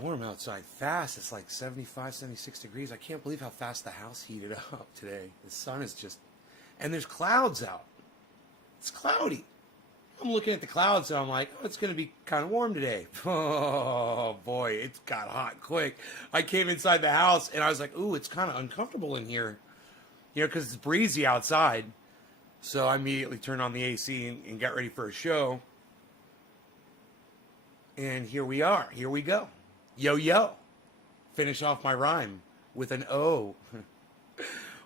warm outside fast. It's like 75, 76 degrees. I can't believe how fast the house heated up today. The sun is just, and there's clouds out. It's cloudy. I'm looking at the clouds and I'm like, oh, it's going to be kind of warm today. Oh boy, it got hot quick. I came inside the house and I was like, ooh, it's kind of uncomfortable in here. You know, because it's breezy outside. So I immediately turned on the AC and got ready for a show. And here we are. Here we go. Yo, yo. Finish off my rhyme with an O.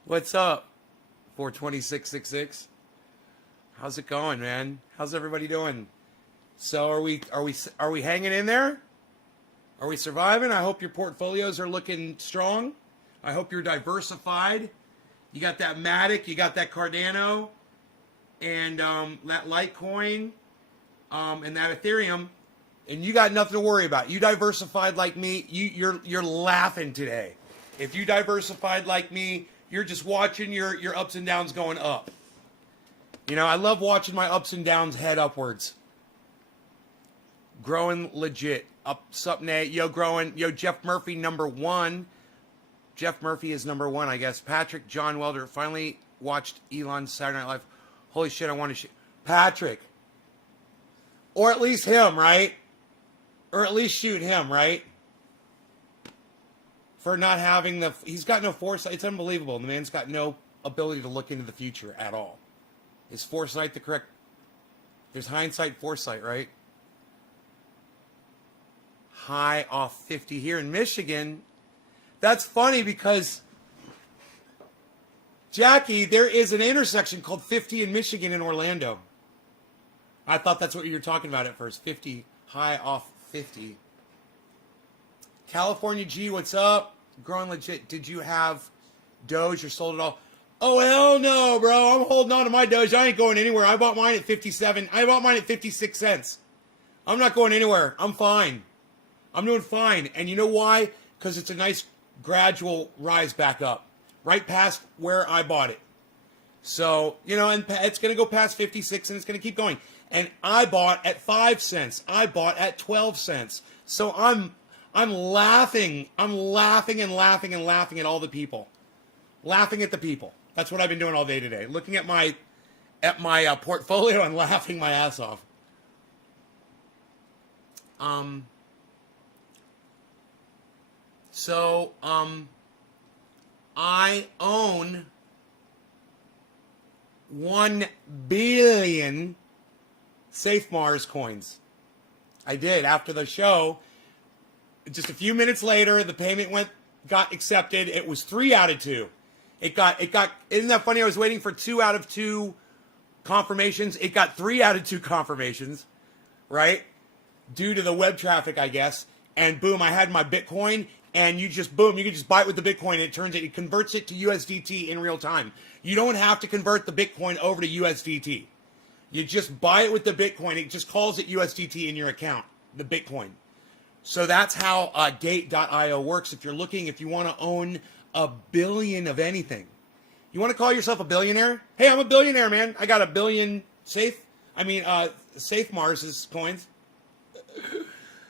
What's up? 42666. How's it going, man? How's everybody doing? So are we hanging in there? Are we surviving? I hope your portfolios are looking strong. I hope you're diversified. You got that Matic, you got that Cardano, and that Litecoin, and that Ethereum, and you got nothing to worry about. You diversified like me, you're laughing today. If you diversified like me, you're just watching your ups and downs going up. You know, I love watching my ups and downs head upwards. Growing legit. Up, Nate. Yo, growing. Yo, Jeff Murphy, number 1. Jeff Murphy is number 1, I guess. Patrick John Welder finally watched Elon's Saturday Night Live. Holy shit, I want to shoot. Patrick. Or at least him, right? Or at least shoot him, right? For not having the... He's got no foresight. It's unbelievable. The man's got no ability to look into the future at all. Is foresight the correct... There's hindsight, foresight, right? High off 50 here in Michigan. That's funny because, Jackie, there is an intersection called 50 in Michigan in Orlando. I thought that's what you were talking about at first. 50, high off 50. California G, what's up? Growing legit. Did you have Doge or sold it all? Oh, hell no, bro. I'm holding on to my Doge. I ain't going anywhere. I bought mine at 57. I bought mine at 56 cents. I'm not going anywhere. I'm fine. I'm doing fine. And you know why? Because it's a nice gradual rise back up. Right past where I bought it. So, you know, and it's going to go past 56 and it's going to keep going. And I bought at 5 cents. I bought at 12 cents. So I'm laughing. I'm laughing and laughing and laughing at all the people. Laughing at the people. That's what I've been doing all day today. Looking at my portfolio and laughing my ass off. So I own 1 billion Safe Mars coins. I did after the show. Just a few minutes later, the payment got accepted. It was 3 out of 2. It got, isn't that funny? I was waiting for 2 out of 2 confirmations. It got 3 out of 2 confirmations, right? Due to the web traffic, I guess. And boom, I had my Bitcoin, and you just, boom, you can just buy it with the Bitcoin. It converts it to USDT in real time. You don't have to convert the Bitcoin over to USDT. You just buy it with the Bitcoin. It just calls it USDT in your account, the Bitcoin. So that's how Gate.io works. If you want to own a billion of anything. You want to call yourself a billionaire? Hey, I'm a billionaire, man. I got a billion Safe Mars coins.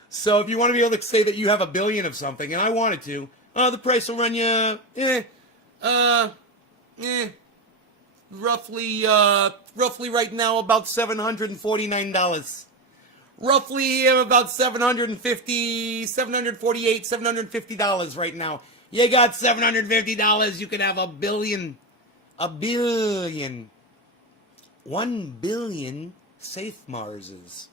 So if you want to be able to say that you have a billion of something, and I wanted to, the price will run you, roughly right now about $749. Roughly about $748, $750 right now. You got $750, you can have a billion. 1 billion Safe Marses.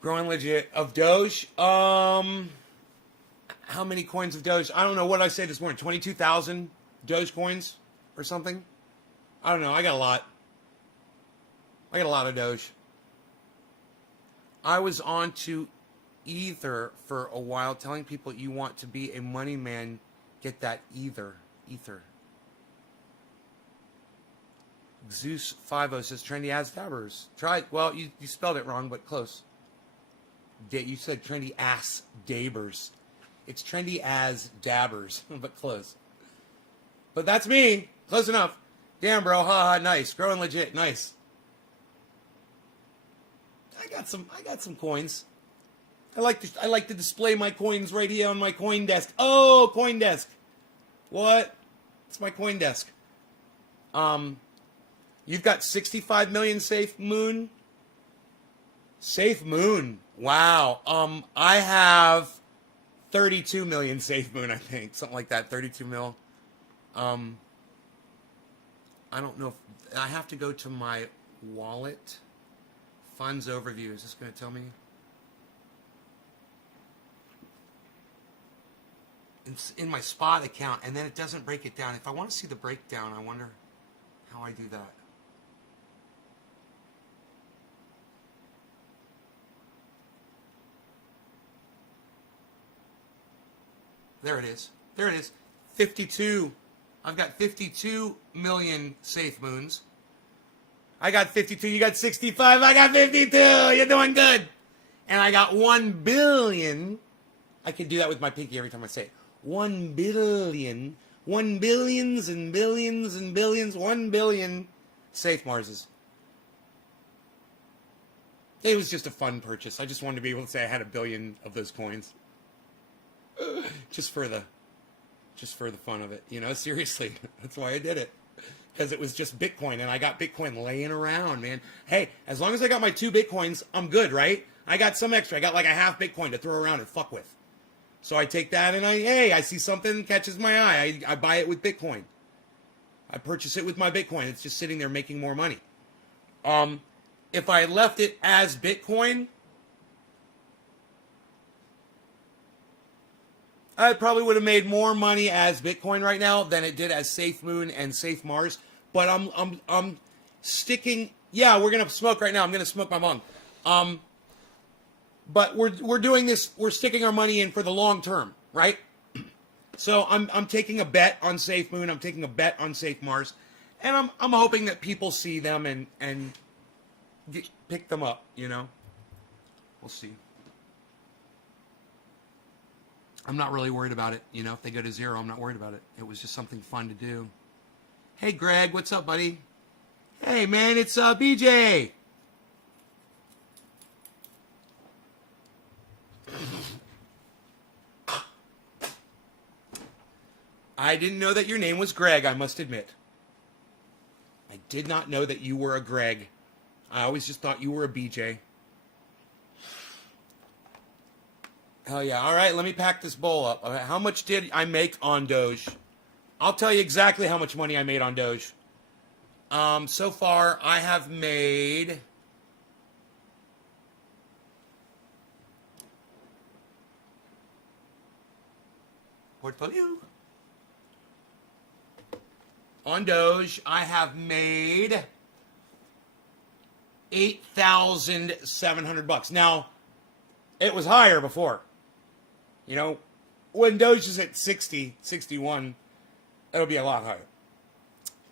Growing legit. Of Doge, how many coins of Doge? I don't know. What did I say this morning? 22,000 Doge coins or something? I don't know. I got a lot. I got a lot of Doge. I was on to Ether for a while, telling people you want to be a money man, get that Ether. Zeus 50 says trendy as dabbers. Try. Well, you spelled it wrong, but close. You said trendy ass dabbers. It's trendy as dabbers, but close. But that's me. Close enough. Damn, bro. Ha ha. Nice. Growing legit. Nice. I got some coins. I like to display my coins right here on my coin desk. Oh, coin desk. What? It's my coin desk. You've got 65 million Safe Moon. Safe Moon. Wow. I have 32 million Safe Moon, I think. Something like that. 32 mil. I don't know if I have to go to my wallet. Funds overview. Is this going to tell me? It's in my spot account, and then it doesn't break it down. If I want to see the breakdown, I wonder how I do that. There it is. There it is. 52. I've got 52 million Safe Moons. I got 52. You got 65. I got 52. You're doing good. And I got 1 billion. I can do that with my pinky every time I say it. 1 billion. 1 billions and billions and billions. 1 billion Safe Marses. It was just a fun purchase. I just wanted to be able to say I had 1 billion of those coins. Just for the fun of it, you know, seriously. That's why I did it. Because it was just Bitcoin, and I got Bitcoin laying around, man. Hey, as long as I got my 2 Bitcoins, I'm good, right? I got some extra. I got like a half Bitcoin to throw around and fuck with. So I take that and I see something that catches my eye. I buy it with Bitcoin. I purchase it with my Bitcoin. It's just sitting there making more money. If I left it as Bitcoin, I probably would have made more money as Bitcoin right now than it did as Safe Moon and Safe Mars. But I'm sticking. Yeah, we're gonna smoke right now. I'm gonna smoke my bong. But we're doing this. We're sticking our money in for the long term, right? So I'm taking a bet on Safe Moon. I'm taking a bet on Safe Mars, and I'm hoping that people see them and pick them up. You know, we'll see. I'm not really worried about it. You know, if they go to 0, I'm not worried about it. It was just something fun to do. Hey, Greg, what's up, buddy? Hey, man, it's BJ. I didn't know that your name was Greg, I must admit. I did not know that you were a Greg. I always just thought you were a BJ. Hell yeah. All right, let me pack this bowl up. How much did I make on Doge? I'll tell you exactly how much money I made on Doge. So far, I have made... Portfolio. On Doge, I have made $8,700. Now, it was higher before. You know, when Doge is at 60, 61, it'll be a lot higher.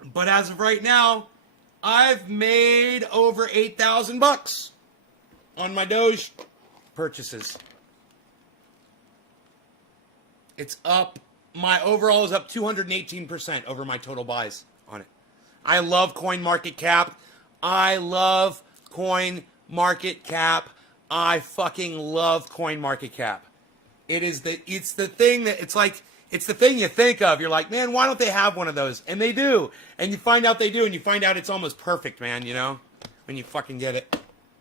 But as of right now, I've made over $8,000 on my Doge purchases. It's up. My overall is up 218% over my total buys on it. I love CoinMarketCap. I love CoinMarketCap. I fucking love CoinMarketCap. It's the thing that, it's the thing you think of. You're like, man, why don't they have one of those? And they do. And you find out they do, and you find out it's almost perfect, man, you know? When you fucking get it.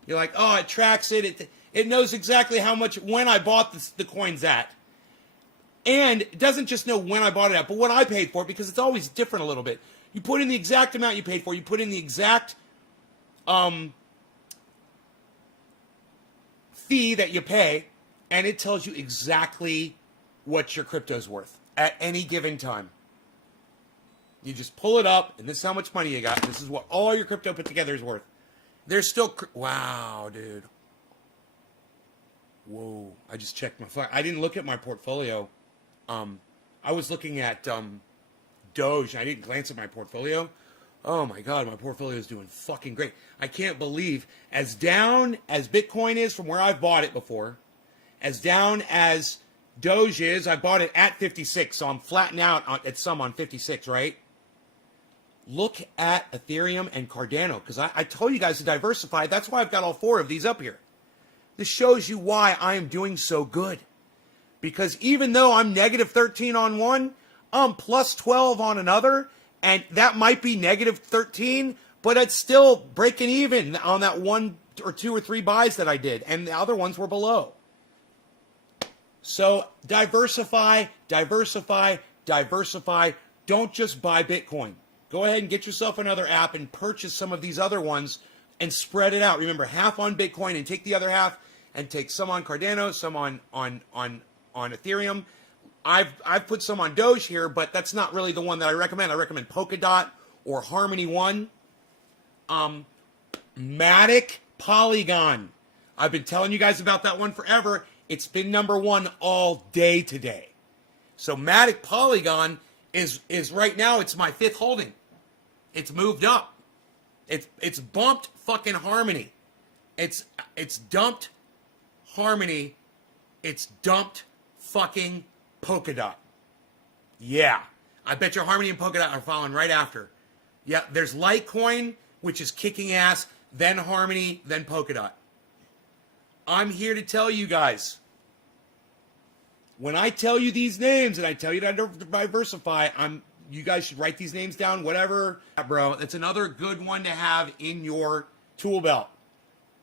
You're like, oh, it tracks it. It knows exactly how much, when I bought the coins at. And it doesn't just know when I bought it at, but what I paid for it, because it's always different a little bit. You put in the exact amount you paid for. You put in the exact fee that you pay, and it tells you exactly what your crypto's worth at any given time. You just pull it up, and this is how much money you got. This is what all your crypto put together is worth. There's still... Wow, dude. Whoa. I just checked my phone. I didn't look at my portfolio. I was looking at Doge. I didn't glance at my portfolio. Oh my God, my portfolio is doing fucking great. I can't believe, as down as Bitcoin is from where I've bought it before, as down as Doge is, I bought it at 56, so I'm flattening out at some on 56, right? Look at Ethereum and Cardano, because I told you guys to diversify. That's why I've got all 4 of these up here. This shows you why I am doing so good. Because even though I'm negative 13 on one, I'm plus 12 on another, and that might be negative 13, but it's still breaking even on that 1 or 2 or 3 buys that I did, and the other ones were below. So diversify, diversify, diversify. Don't just buy Bitcoin. Go ahead and get yourself another app and purchase some of these other ones and spread it out. Remember, half on Bitcoin and take the other half and take some on Cardano, some on Ethereum. I've put some on Doge here, but that's not really the one that I recommend. I recommend Polkadot or Harmony One. Matic Polygon. I've been telling you guys about that one forever. It's been number one all day today. So Matic Polygon is right now, it's my 5th holding. It's moved up. It's bumped fucking Harmony. It's dumped Harmony. It's dumped fucking Polkadot. Yeah. I bet your Harmony and Polkadot are following right after. Yeah, there's Litecoin, which is kicking ass, then Harmony, then Polkadot. I'm here to tell you guys, when I tell you these names and I tell you to diversify, you guys should write these names down, whatever. Bro, it's another good one to have in your tool belt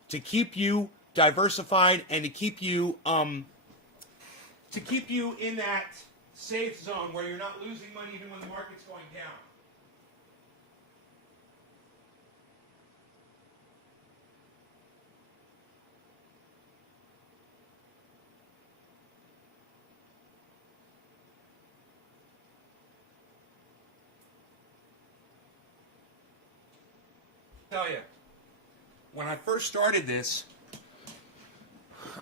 to keep you diversified and to keep you in that safe zone where you're not losing money even when the market's going down. Tell you, when I first started this,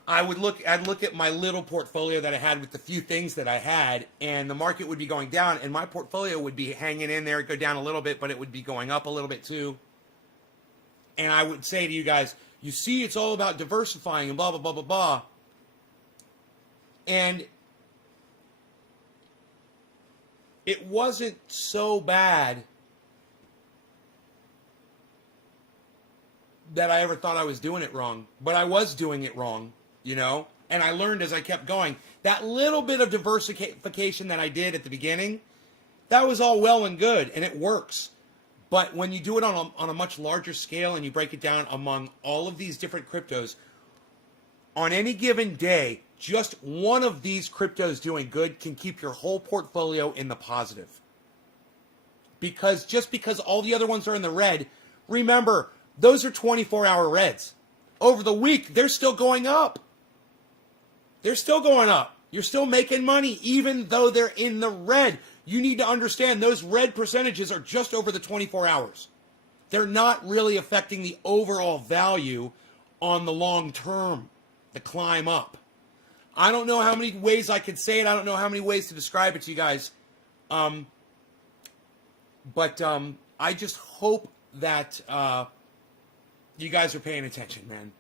I'd look at my little portfolio that I had with the few things that I had, and the market would be going down, and my portfolio would be hanging in there. It'd go down a little bit, but it would be going up a little bit too. And I would say to you guys, you see, it's all about diversifying and blah, blah, blah, blah, blah. And it wasn't so bad that I ever thought I was doing it wrong, but I was doing it wrong, you know, and I learned as I kept going. That little bit of diversification that I did at the beginning, that was all well and good, and it works. But when you do it on a much larger scale and you break it down among all of these different cryptos, on any given day, just one of these cryptos doing good can keep your whole portfolio in the positive. Because just because all the other ones are in the red, remember, those are 24-hour reds. Over the week, they're still going up. They're still going up. You're still making money even though they're in the red. You need to understand those red percentages are just over the 24 hours. They're not really affecting the overall value on the long term, the climb up. I don't know how many ways I could say it. I don't know how many ways to describe it to you guys. But I just hope that you guys are paying attention, man.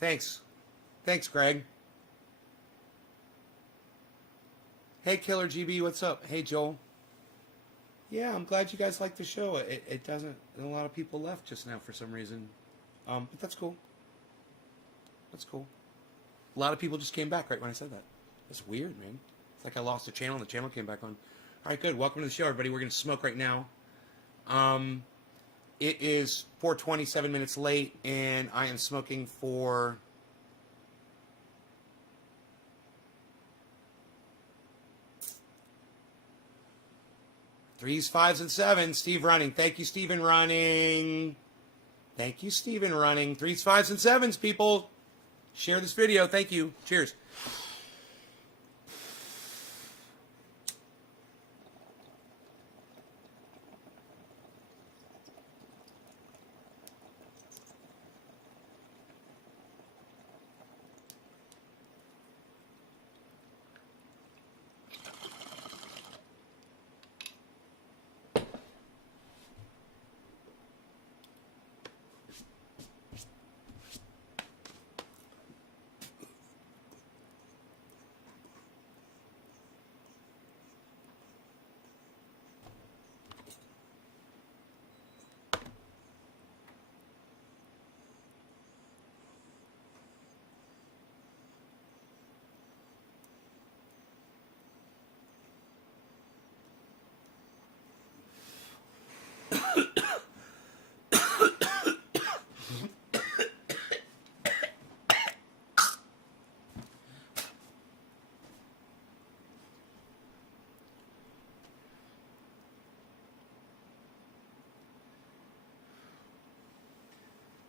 Thanks. Thanks, Greg. Hey, Killer GB, what's up? Hey, Joel. Yeah, I'm glad you guys like the show. It doesn't... A lot of people left just now for some reason. But that's cool. That's cool. A lot of people just came back right when I said that. That's weird, man. It's like I lost a channel and the channel came back on. All right, good. Welcome to the show, everybody. We're going to smoke right now. It is 4:27 minutes late, and I am smoking for 3s, 5s, and 7s. Steve Running. Thank you, Steven Running. Thank you, Steven Running. 3s, 5s, and 7s, people. Share this video. Thank you. Cheers.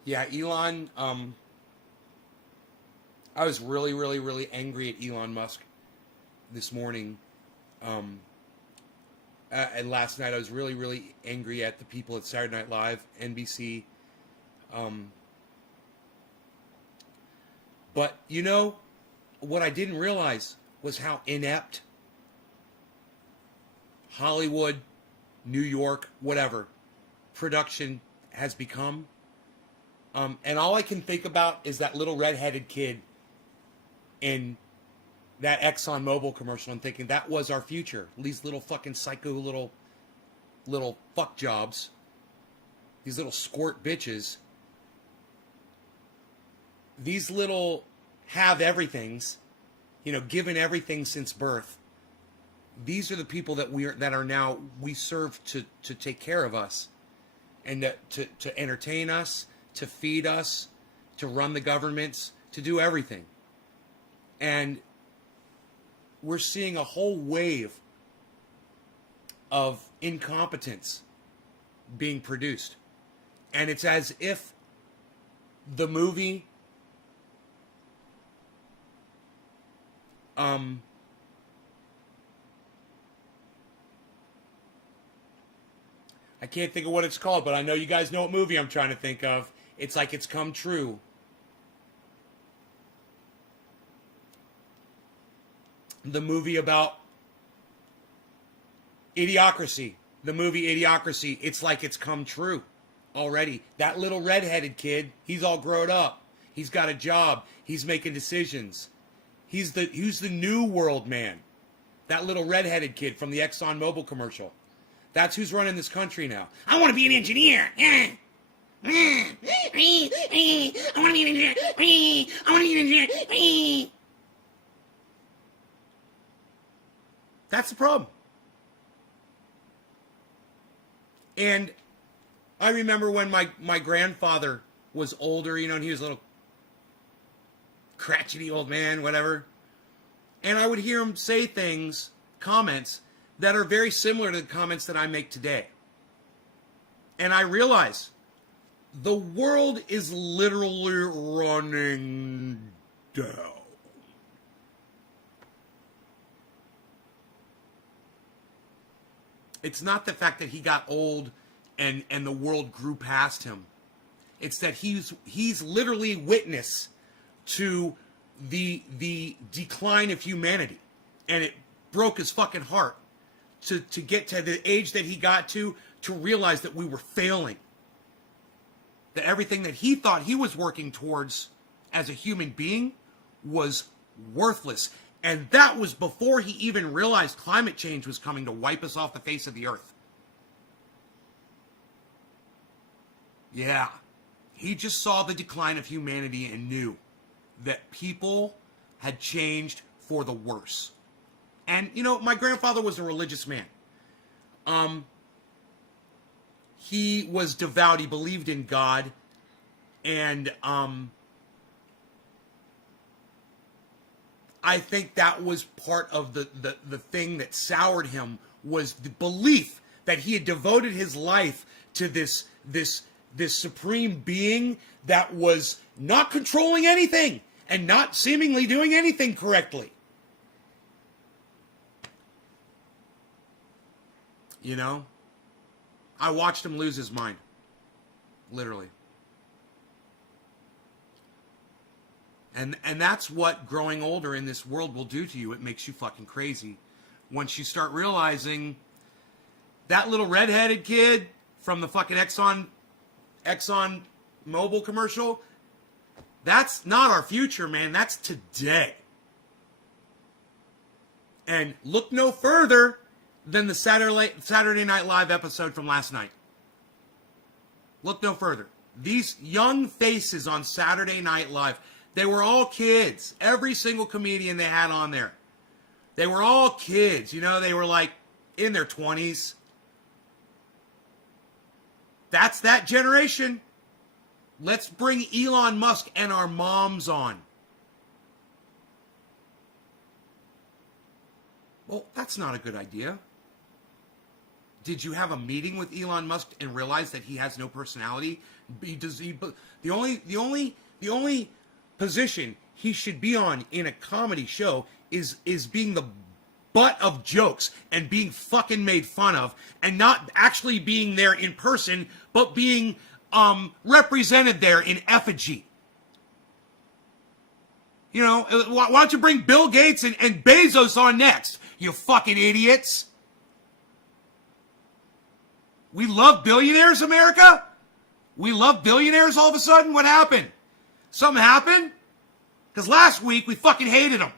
Yeah, Elon. I was really, really, really angry at Elon Musk this morning. And last night I was really, really angry at the people at Saturday Night Live, NBC. But you know, what I didn't realize was how inept Hollywood, New York, whatever, production has become. And all I can think about is that little redheaded kid in that ExxonMobil commercial and thinking that was our future. These little fucking psycho little fuck jobs. These little squirt bitches. These little have everythings, you know, given everything since birth. These are the people that we serve to take care of us and to entertain us, to feed us, to run the governments, to do everything. And we're seeing a whole wave of incompetence being produced. And it's as if the movie I can't think of what it's called, but I know you guys know what movie I'm trying to think of. It's like It's Come True. The movie about Idiocracy. The movie Idiocracy. It's like it's come true already. That little redheaded kid, he's all grown up. He's got a job. He's making decisions. He's the new world man. That little redheaded kid from the ExxonMobil commercial. That's who's running this country now. I want to be an engineer. I want to be an engineer. I want to be an engineer. That's the problem. And I remember when my grandfather was older, you know, and he was a little crotchety old man, whatever. And I would hear him say things, comments, that are very similar to the comments that I make today. And I realize the world is literally running down. It's not the fact that he got old and the world grew past him. It's that he's literally witness to the decline of humanity. And it broke his fucking heart to get to the age that he got to realize that we were failing. That everything that he thought he was working towards as a human being was worthless. And that was before he even realized climate change was coming to wipe us off the face of the earth. Yeah. He just saw the decline of humanity and knew that people had changed for the worse. And, you know, my grandfather was a religious man. He was devout. He believed in God. And I think that was part of the thing that soured him, was the belief that he had devoted his life to this supreme being that was not controlling anything and not seemingly doing anything correctly. You know? I watched him lose his mind. Literally. And that's what growing older in this world will do to you. It makes you fucking crazy. Once you start realizing that little redheaded kid from the fucking Exxon Mobil commercial, that's not our future, man. That's today. And look no further than the Saturday Night Live episode from last night. Look no further. These young faces on Saturday Night Live, they were all kids. Every single comedian they had on there. They were all kids. You know, they were like in their 20s. That's that generation. Let's bring Elon Musk and our moms on. Well, that's not a good idea. Did you have a meeting with Elon Musk and realize that he has no personality? The only position he should be on in a comedy show is being the butt of jokes and being fucking made fun of, and not actually being there in person, but being represented there in effigy. You know, why don't you bring Bill Gates and Bezos on next, you fucking idiots? We love billionaires, America? We love billionaires all of a sudden? What happened? Something happened? Because last week we fucking hated them.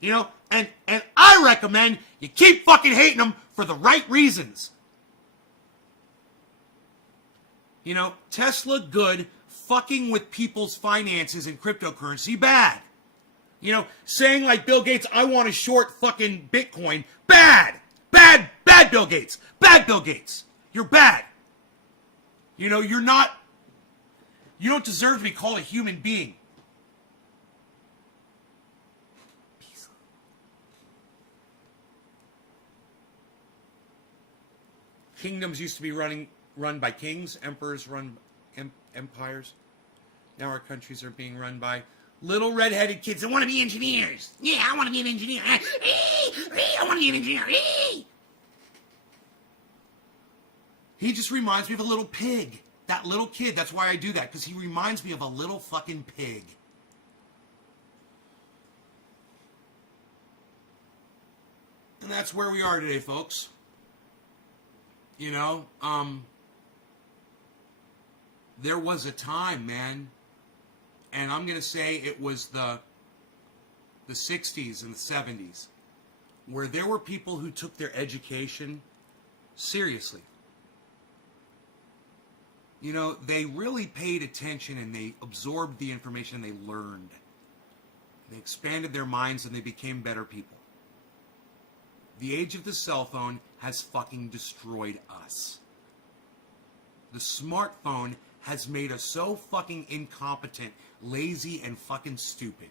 You know, and I recommend you keep fucking hating them for the right reasons. You know, Tesla good, fucking with people's finances and cryptocurrency bad. You know, saying like Bill Gates, I want to short fucking Bitcoin, bad. Bad Bill Gates. Bad Bill Gates. You're bad. You know, you don't deserve to be called a human being. Kingdoms used to be run by kings. Emperors run empires. Now our countries are being run by little red-headed kids that want to be engineers. Yeah, I want to be an engineer. I want to be an engineer. He just reminds me of a little pig. That little kid. That's why I do that, because he reminds me of a little fucking pig. And that's where we are today, folks. You know, there was a time, man, and I'm going to say it was the 60s and the 70s, where there were people who took their education seriously. You know, they really paid attention and they absorbed the information and they learned. They expanded their minds and they became better people. The age of the cell phone has fucking destroyed us. The smartphone has made us so fucking incompetent, lazy, and fucking stupid.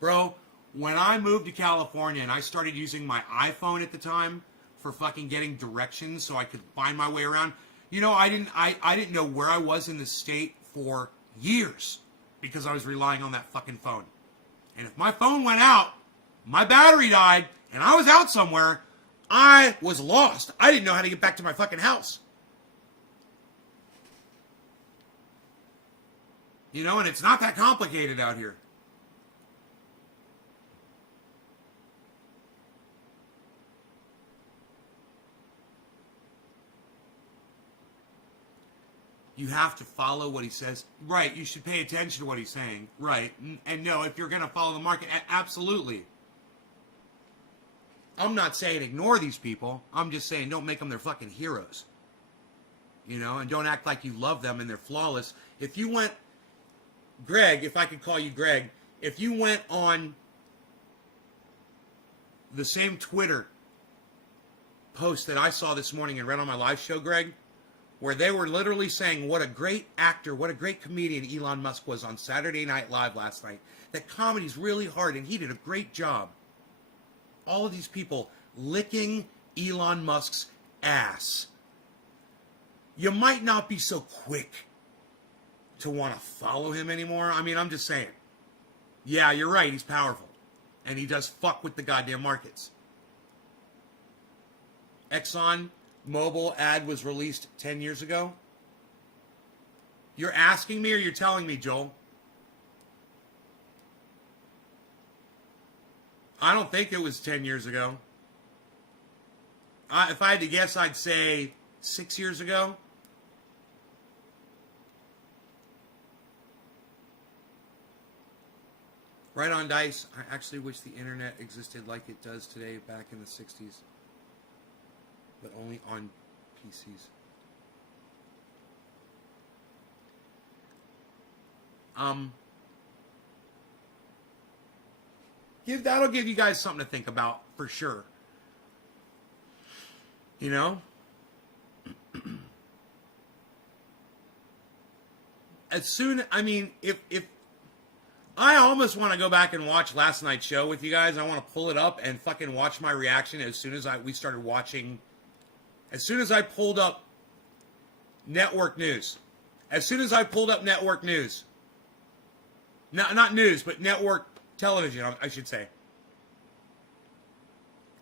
Bro, when I moved to California and I started using my iPhone at the time for fucking getting directions so I could find my way around, you know, I didn't know where I was in the state for years because I was relying on that fucking phone. And if my phone went out, my battery died, and I was out somewhere, I was lost. I didn't know how to get back to my fucking house. You know, and it's not that complicated out here. You have to follow what he says. Right, you should pay attention to what he's saying. Right, and no, if you're going to follow the market, absolutely. I'm not saying ignore these people. I'm just saying don't make them their fucking heroes. You know, and don't act like you love them and they're flawless. If you went, Greg, if I could call you Greg, if you went on the same Twitter post that I saw this morning and read on my live show, Greg, where they were literally saying what a great actor, what a great comedian Elon Musk was on Saturday Night Live last night, that comedy's really hard and he did a great job. All of these people licking Elon Musk's ass. You might not be so quick to want to follow him anymore. I mean, I'm just saying. Yeah, you're right. He's powerful. And he does fuck with the goddamn markets. Exxon Mobil ad was released 10 years ago. You're asking me or you're telling me, Joel? I don't think it was 10 years ago. If I had to guess, I'd say 6 years ago. Right on, Dice. I actually wish the internet existed like it does today back in the 60s. But only on PCs. That'll give you guys something to think about for sure. You know? If I almost want to go back and watch last night's show with you guys. I want to pull it up and fucking watch my reaction as soon as we started watching As soon as I pulled up network news, not news, but network television, I should say.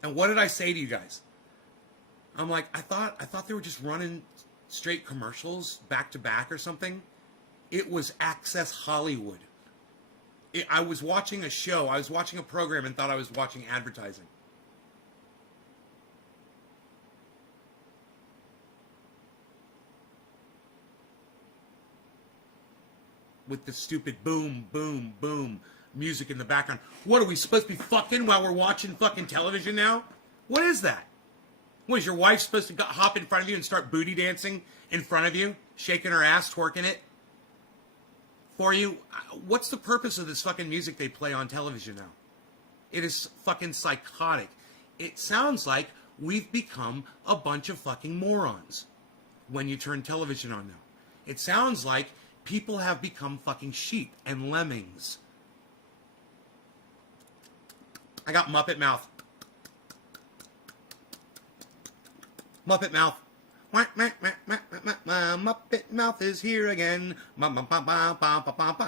And what did I say to you guys? I'm like, I thought they were just running straight commercials back to back or something. It was Access Hollywood. I was watching a show, I was watching a program and thought I was watching advertising. With the stupid boom, boom, boom music in the background. What, are we supposed to be fucking while we're watching fucking television now? What is that? What, is your wife supposed to hop in front of you and start booty dancing in front of you? Shaking her ass, twerking it? For you? What's the purpose of this fucking music they play on television now? It is fucking psychotic. It sounds like we've become a bunch of fucking morons when you turn television on now. It sounds like people have become fucking sheep and lemmings. I got Muppet mouth. Muppet mouth. Muppet mouth is here again. I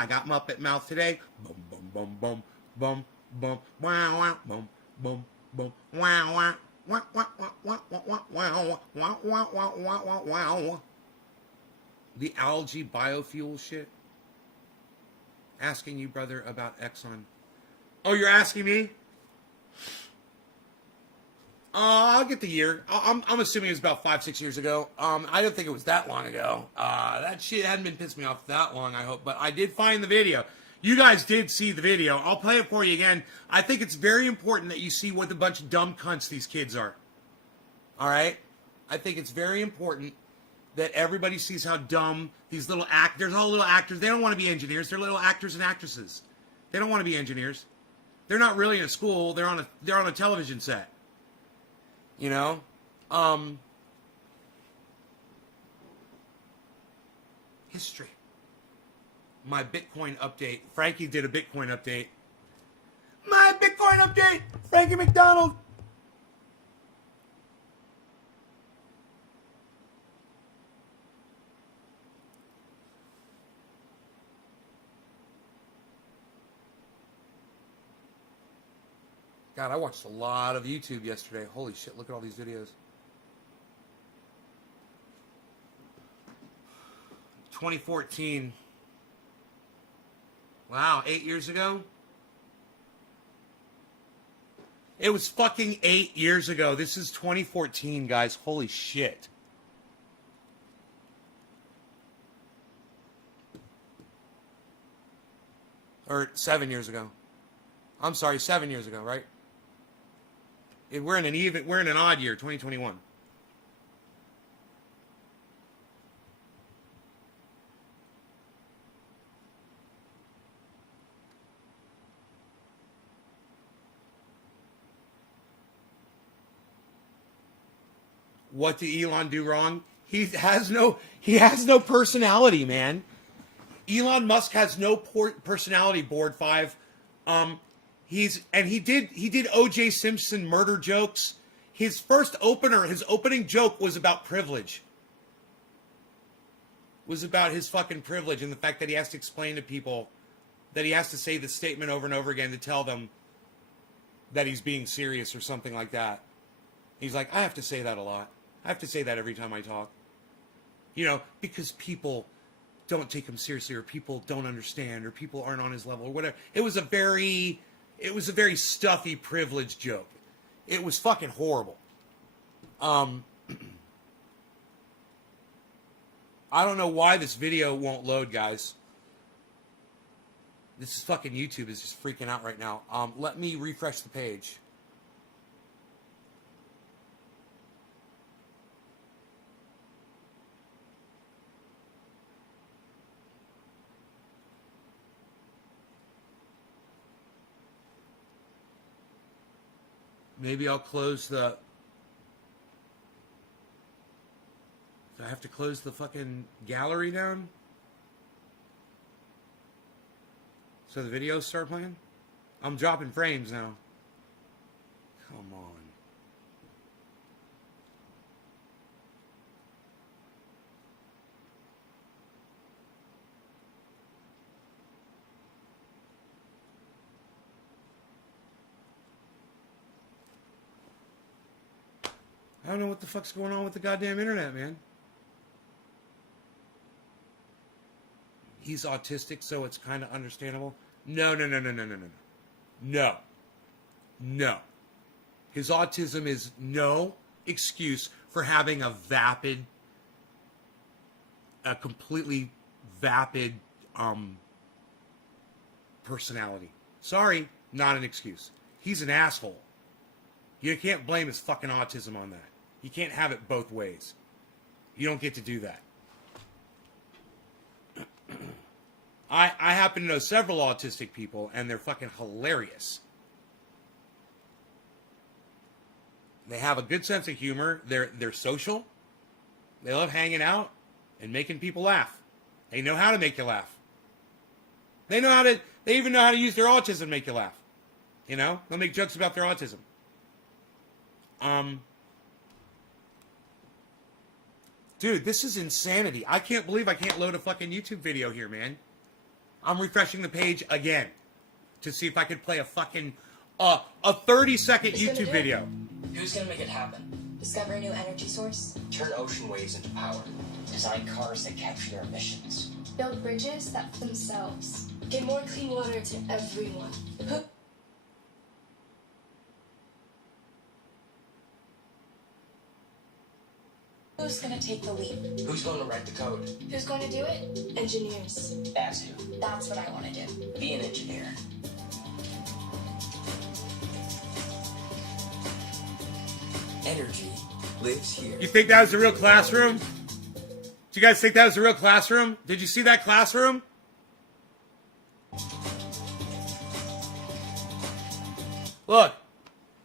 got Muppet mouth today. Boom, boom, boom, boom, boom, boom, wow, wow, boom, boom, boom, wow, wow, wow, wow, wow, wow, wow, wow, wow, wow, wow, wow. The algae biofuel shit. Asking you, brother, about Exxon. Oh, you're asking me? I'll get the year. I'm assuming it was about 5-6 years ago. I don't think it was that long ago. That shit hadn't been pissing me off that long, I hope. But I did find the video. You guys did see the video. I'll play it for you again. I think it's very important that you see what a bunch of dumb cunts these kids are. All right? I think it's very important that everybody sees how dumb these little actors, all little actors, they don't want to be engineers. They're little actors and actresses. They don't want to be engineers. They're not really in a school. They're on a television set. You know? History. My Bitcoin update. Frankie did a Bitcoin update. My Bitcoin update! Frankie McDonald! God, I watched a lot of YouTube yesterday. Holy shit, look at all these videos. 2014. Wow, 8 years ago? It was fucking 8 years ago. This is 2014, guys. Holy shit. Or 7 years ago. I'm sorry, 7 years ago, right? We're in an odd year, 2021. What did Elon do wrong? He has no personality, man. Elon Musk has no personality, Board 5. He did O.J. Simpson murder jokes. His opening joke was about privilege. Was about his fucking privilege and the fact that he has to explain to people, that he has to say the statement over and over again to tell them that he's being serious or something like that. He's like, I have to say that a lot. I have to say that every time I talk. You know, because people don't take him seriously, or people don't understand, or people aren't on his level, or whatever. It was a very stuffy privilege joke. It was fucking horrible. I don't know why this video won't load, guys. This is fucking YouTube is just freaking out right now. Let me refresh the page. Maybe I'll close the... Do I have to close the fucking gallery down? So the videos start playing? I'm dropping frames now. Come on. I don't know what the fuck's going on with the goddamn internet, man. He's autistic, so it's kind of understandable. No. No. His autism is no excuse for having a completely vapid personality. Sorry, not an excuse. He's an asshole. You can't blame his fucking autism on that. You can't have it both ways. You don't get to do that. I happen to know several autistic people, and they're fucking hilarious. They have a good sense of humor. They're social. They love hanging out and making people laugh. They know how to make you laugh. They even know how to use their autism to make you laugh. You know? They'll make jokes about their autism. Dude, this is insanity. I can't believe I can't load a fucking YouTube video here, man. I'm refreshing the page again to see if I could play a fucking a 30-second YouTube video. Who's gonna make it happen? Discover a new energy source. Turn ocean waves into power. Design cars that capture their emissions. Build bridges that themselves. Get more clean water to everyone. Who's gonna take the lead? Who's going to write the code? Who's going to do it? Engineers. That's who. That's what I want to do. Be an engineer. Energy lives here. You think that was a real classroom? Do you guys think that was a real classroom? Did you see that classroom? Look,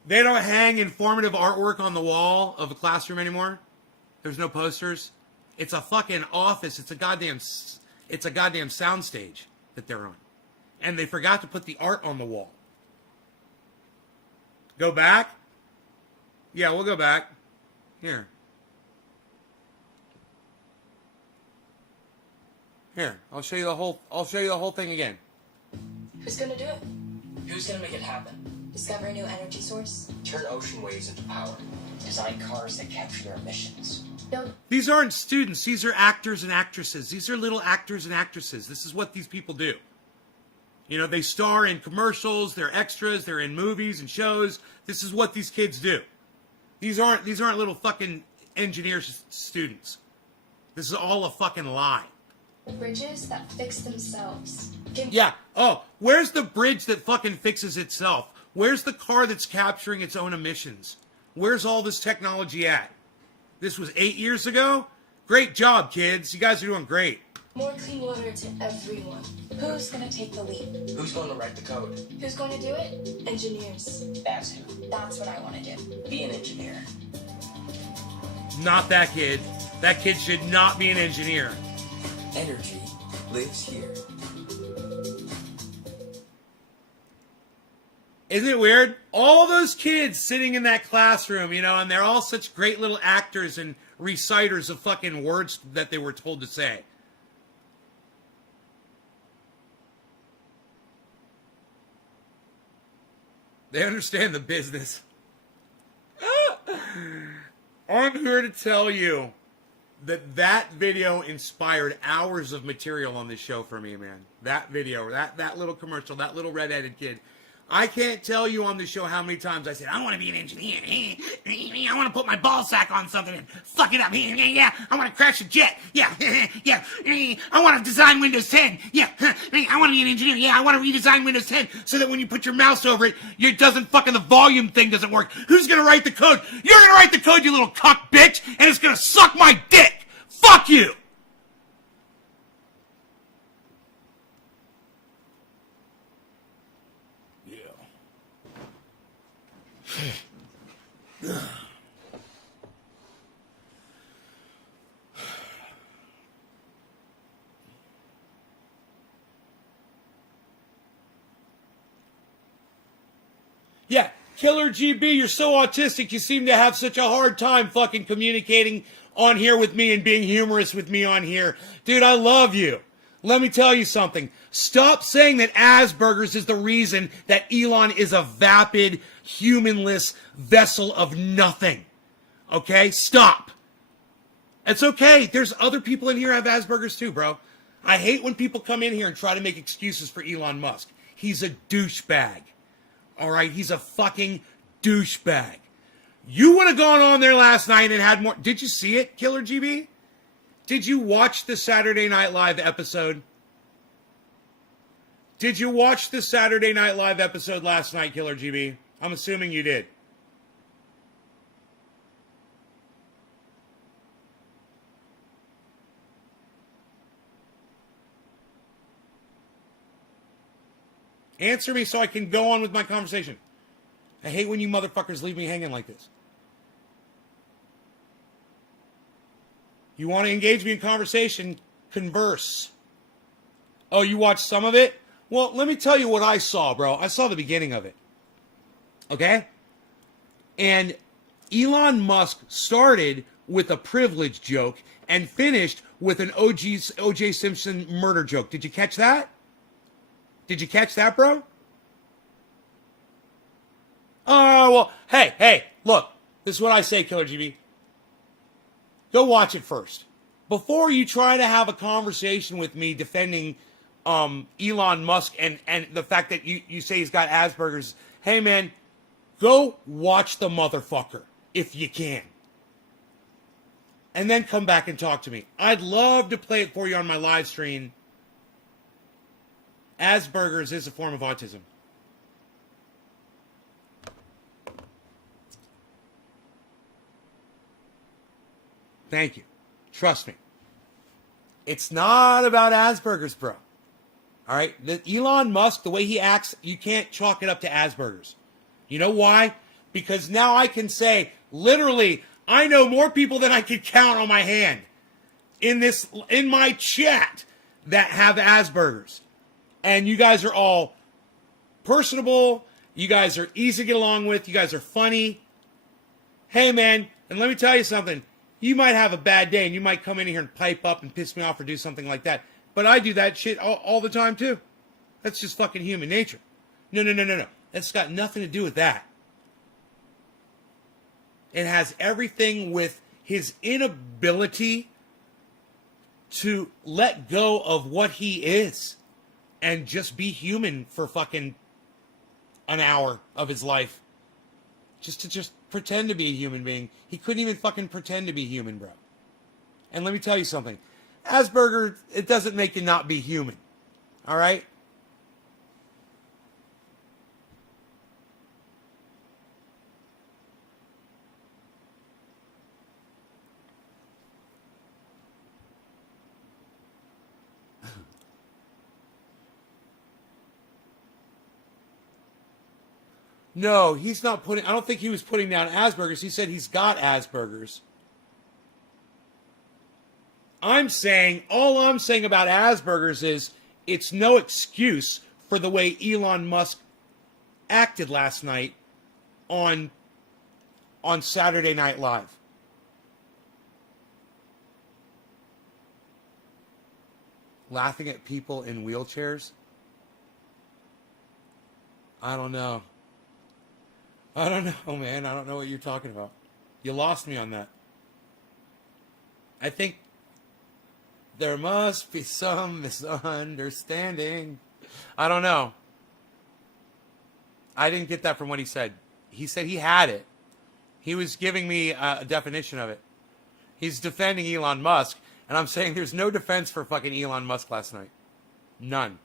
they don't hang informative artwork on the wall of a classroom anymore. There's no posters. It's a fucking office. It's a goddamn soundstage that they're on. And they forgot to put the art on the wall. Go back? Yeah, we'll go back. Here, I'll show you the whole thing again. Who's going to do it? Who's gonna make it happen? Discover a new energy source. Turn ocean waves into power. Design cars that capture their emissions. Build These aren't students. These are actors and actresses. These are little actors and actresses. This is what these people do. You know, they star in commercials. They're extras. They're in movies and shows. This is what these kids do. These aren't little fucking engineer students. This is all a fucking lie. bridges that fix themselves. Yeah. Oh, where's the bridge that fucking fixes itself? Where's the car that's capturing its own emissions? Where's all this technology at? This was 8 years ago? Great job, kids. You guys are doing great. More clean water to everyone. Who's gonna take the lead? Who's going to write the code? Who's going to do it? Engineers. That's who. That's what I want to do. Be an engineer. Not that kid. That kid should not be an engineer. Energy lives here. Isn't it weird? All those kids sitting in that classroom, you know, and they're all such great little actors and reciters of fucking words that they were told to say. They understand the business. I'm here to tell you that that video inspired hours of material on this show for me, man. That video, that little commercial, that little red-headed kid. I can't tell you on the show how many times I said, I want to be an engineer. I want to put my ball sack on something and fuck it up. Yeah, I want to crash a jet. Yeah. I want to design Windows 10. Yeah, I want to be an engineer. Yeah, I want to redesign Windows 10 so that when you put your mouse over it, it doesn't fucking, the volume thing doesn't work. Who's going to write the code? You're going to write the code, you little cuck bitch, and it's going to suck my dick. Fuck you. Yeah, Killer GB, you're so autistic, you seem to have such a hard time fucking communicating on here with me and being humorous with me on here. Dude, I love you. Let me tell you something. Stop saying that Asperger's is the reason that Elon is a vapid, humanless vessel of nothing. Okay? Stop. It's okay. There's other people in here who have Asperger's too, bro. I hate when people come in here and try to make excuses for Elon Musk. He's a douchebag. All right? He's a fucking douchebag. You would have gone on there last night and had more. Did you see it, Killer GB? Did you watch the Saturday Night Live episode? Did you watch the Saturday Night Live episode last night, Killer GB? I'm assuming you did. Answer me so I can go on with my conversation. I hate when you motherfuckers leave me hanging like this. You want to engage me in conversation, converse. Oh, you watched some of it? Well, let me tell you what I saw, bro. I saw the beginning of it. Okay? And Elon Musk started with a privilege joke and finished with an O.J. Simpson murder joke. Did you catch that? Did you catch that, bro? Oh, well, hey, look. This is what I say, Killer GB. Go watch it first. Before you try to have a conversation with me defending Elon Musk and the fact that you say he's got Asperger's, hey, man, go watch the motherfucker if you can. And then come back and talk to me. I'd love to play it for you on my live stream. Asperger's is a form of autism. Thank you. Trust me. It's not about Asperger's, bro. All right? Elon Musk, the way he acts, you can't chalk it up to Asperger's. You know why? Because now I can say, literally, I know more people than I could count on my hand in my chat that have Asperger's. And you guys are all personable. You guys are easy to get along with. You guys are funny. Hey, man, and let me tell you something. You might have a bad day and you might come in here and pipe up and piss me off or do something like that. But I do that shit all the time too. That's just fucking human nature. No. That's got nothing to do with that. It has everything with his inability to let go of what he is and just be human for fucking an hour of his life. Just pretend to be a human being. He couldn't even fucking pretend to be human, bro. And let me tell you something. Asperger, it doesn't make you not be human. All right? No, he's not putting... I don't think he was putting down Asperger's. He said he's got Asperger's. All I'm saying about Asperger's is it's no excuse for the way Elon Musk acted last night on Saturday Night Live. Laughing at people in wheelchairs? I don't know. I don't know, man. I don't know what you're talking about. You lost me on that. I think there must be some misunderstanding. I don't know. I didn't get that from what he said. He said he had it. He was giving me a definition of it. He's defending Elon Musk, and I'm saying there's no defense for fucking Elon Musk last night. None.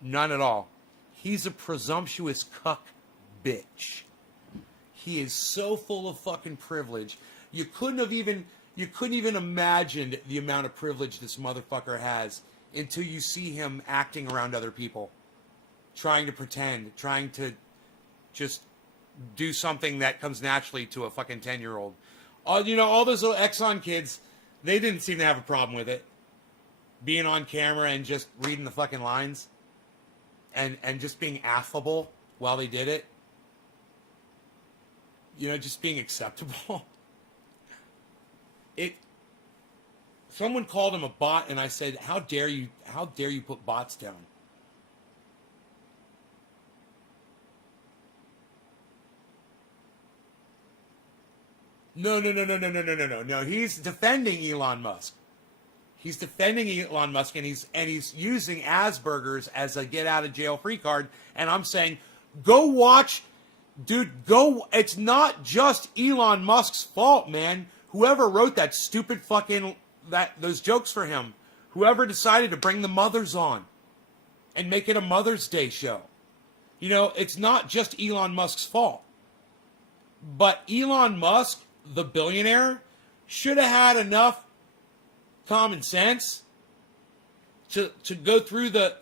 None at all. He's a presumptuous cuck bitch. He is so full of fucking privilege. You couldn't even imagine the amount of privilege this motherfucker has until you see him acting around other people. Trying to pretend. Trying to just do something that comes naturally to a fucking 10-year-old. All those little Exxon kids, they didn't seem to have a problem with it. Being on camera and just reading the fucking lines. And just being affable while they did it. Just being acceptable. Someone called him a bot, and I said, how dare you put bots down? No. He's defending Elon Musk. He's defending Elon Musk, and he's using Asperger's as a get out of jail free card. And I'm saying, go watch, dude. Go. It's not just Elon Musk's fault, man. Whoever wrote that stupid fucking those jokes for him, whoever decided to bring the mothers on and make it a Mother's Day show, you know, it's not just Elon Musk's fault. But Elon Musk, the billionaire, should have had enough common sense to go through the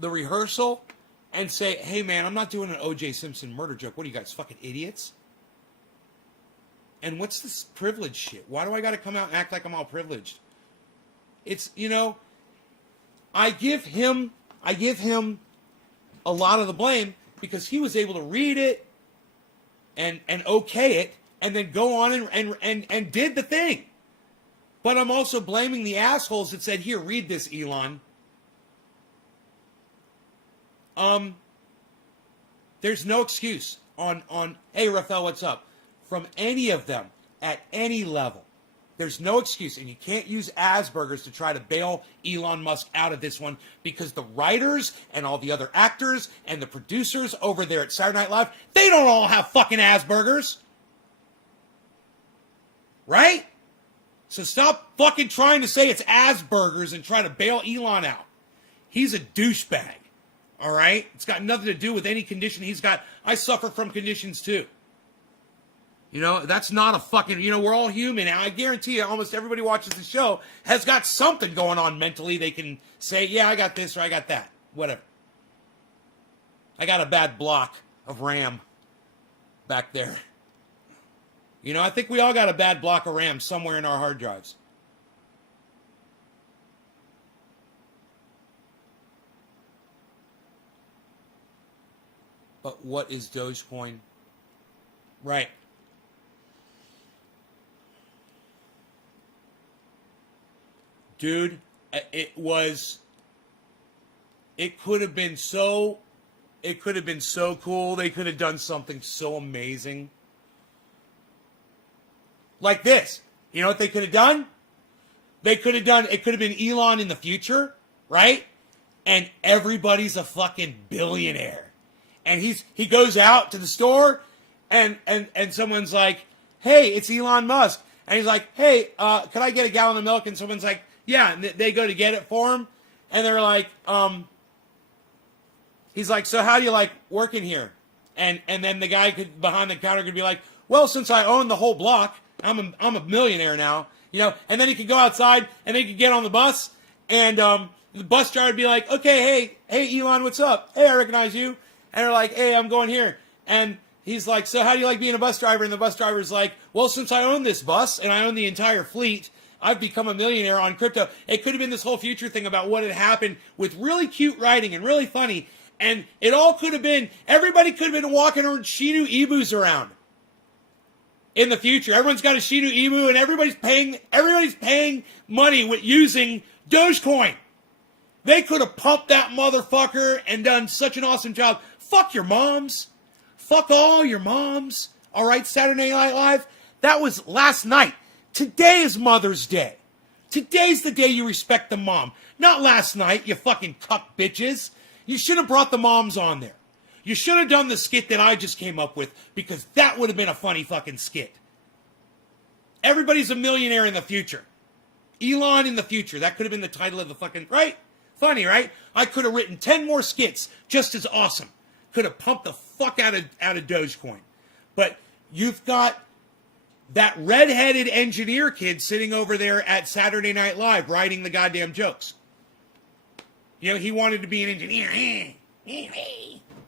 rehearsal and say, hey man, I'm not doing an O.J. Simpson murder joke. What are you guys, fucking idiots? And what's this privilege shit? Why do I got to come out and act like I'm all privileged? It's, you know, I give him a lot of the blame because he was able to read it and okay it and then go on and did the thing. But I'm also blaming the assholes that said, here, read this, Elon. There's no excuse on hey, Raphael, what's up? From any of them at any level. There's no excuse, and you can't use Asperger's to try to bail Elon Musk out of this one because the writers and all the other actors and the producers over there at Saturday Night Live, they don't all have fucking Asperger's. Right? So stop fucking trying to say it's Asperger's and try to bail Elon out. He's a douchebag. All right? It's got nothing to do with any condition he's got. I suffer from conditions too. You know, that's not a fucking, you know, we're all human. And I guarantee you, almost everybody watches the show has got something going on mentally. They can say, yeah, I got this or I got that. Whatever. I got a bad block of RAM back there. You know, I think we all got a bad block of RAM somewhere in our hard drives. But what is Dogecoin? Right. Dude, it could have been so cool. They could have done something so amazing. Like this. You know what they could have done? It could have been Elon in the future, right? And everybody's a fucking billionaire. And he goes out to the store and someone's like, hey, it's Elon Musk. And he's like, hey, can I get a gallon of milk? And someone's like, yeah, and they go to get it for him, and they're like, he's like, so how do you like working here? And then the guy behind the counter could be like, well, since I own the whole block, I'm a millionaire now, you know. And then he could go outside, and they could get on the bus, and the bus driver would be like, okay, hey, Elon, what's up? Hey, I recognize you. And they're like, hey, I'm going here. And he's like, so how do you like being a bus driver? And the bus driver's like, well, since I own this bus, and I own the entire fleet, I've become a millionaire on crypto. It could have been this whole future thing about what had happened with really cute writing and really funny. And it all could have been, everybody could have been walking around Shiba Inus around in the future. Everyone's got a Shiba Inu and everybody's paying money with using Dogecoin. They could have pumped that motherfucker and done such an awesome job. Fuck your moms. Fuck all your moms. All right, Saturday Night Live. That was last night. Today is Mother's Day. Today's the day you respect the mom. Not last night, you fucking cuck bitches. You should have brought the moms on there. You should have done the skit that I just came up with because that would have been a funny fucking skit. Everybody's a millionaire in the future. Elon in the future. That could have been the title of the fucking, right? Funny, right? I could have written 10 more skits just as awesome. Could have pumped the fuck out of Dogecoin. But you've got that redheaded engineer kid sitting over there at Saturday Night Live writing the goddamn jokes. You know, he wanted to be an engineer.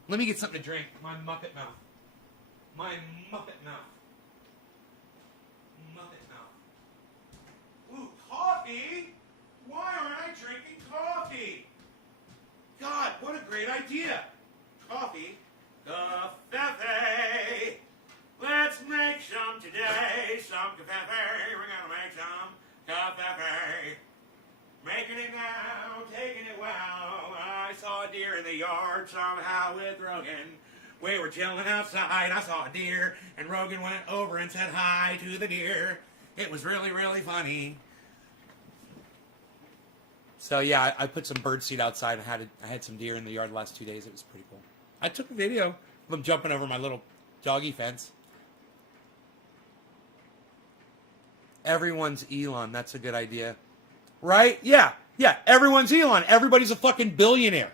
Let me get something to drink. My Muppet mouth. My Muppet mouth. Muppet mouth. Ooh, coffee? Why aren't I drinking coffee? God, what a great idea. Coffee. Coffee. Let's make some today. Some coffee. We're gonna make some coffee. Making it now, taking it well. I saw a deer in the yard somehow with Rogan. We were chilling outside, I saw a deer, and Rogan went over and said hi to the deer. It was really, really funny. So yeah, I put some birdseed outside and I had some deer in the yard the last 2 days. It was pretty cool. I took a video of them jumping over my little doggy fence. Everyone's Elon. That's a good idea. Right? Yeah. Yeah. Everyone's Elon. Everybody's a fucking billionaire.